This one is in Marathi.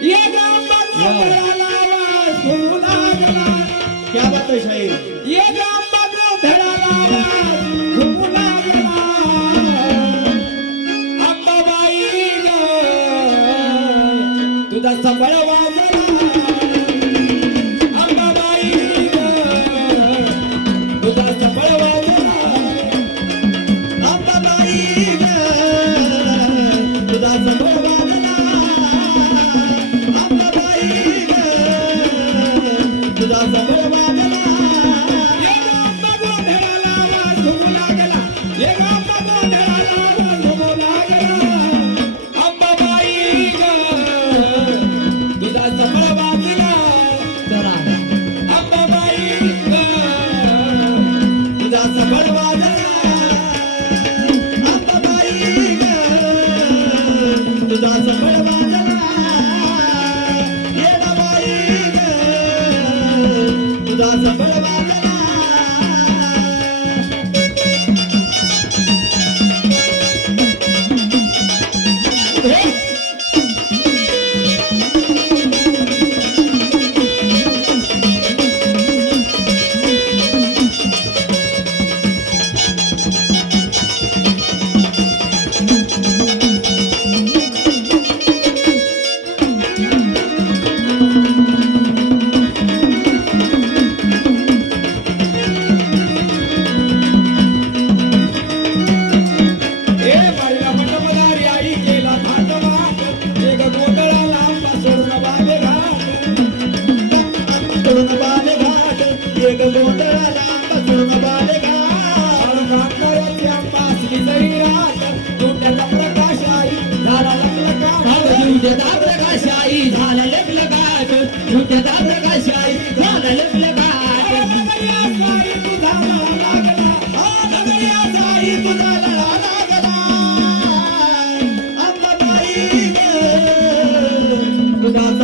ये गांबा सुना गला क्या बात है शाहीर ये गांबा धडाला सुना गला अंबाबाई ग तुझा संबळ वाजला अंबाबाई ग तुझा संबळ वाजला अंबाबाई ग तुझा संबळ वाजला अंबाबाई ग तुझा संबळ वाजला ये गांबा गोधळाला वाजू लागला ये गांबा गोधळाला वाजू लागला अंबाबाई ग तुझा संबळ वाजला जरा अंबाबाई ग तुझा संबळ वाजला अंबाबाई ग तुझा संबळ वाजला येडाबाई ग तुझा संबळ वाजला ए बाळीला मंडपदारी आई गेला भांडवाट एक गोंधळा लांबा सोडून बाले घाट सोडून बाले घाट एक गोंधळा लांबा सोडून बाले घाट घाटणाऱ्याची आंबासली जरी रात तोट्याचा प्रकाश आई झाला लखलखाट उद्याचा प्रकाश आई झाला लखलखाट उद्याचा प्रकाश आई झाला लखलखाट तुझा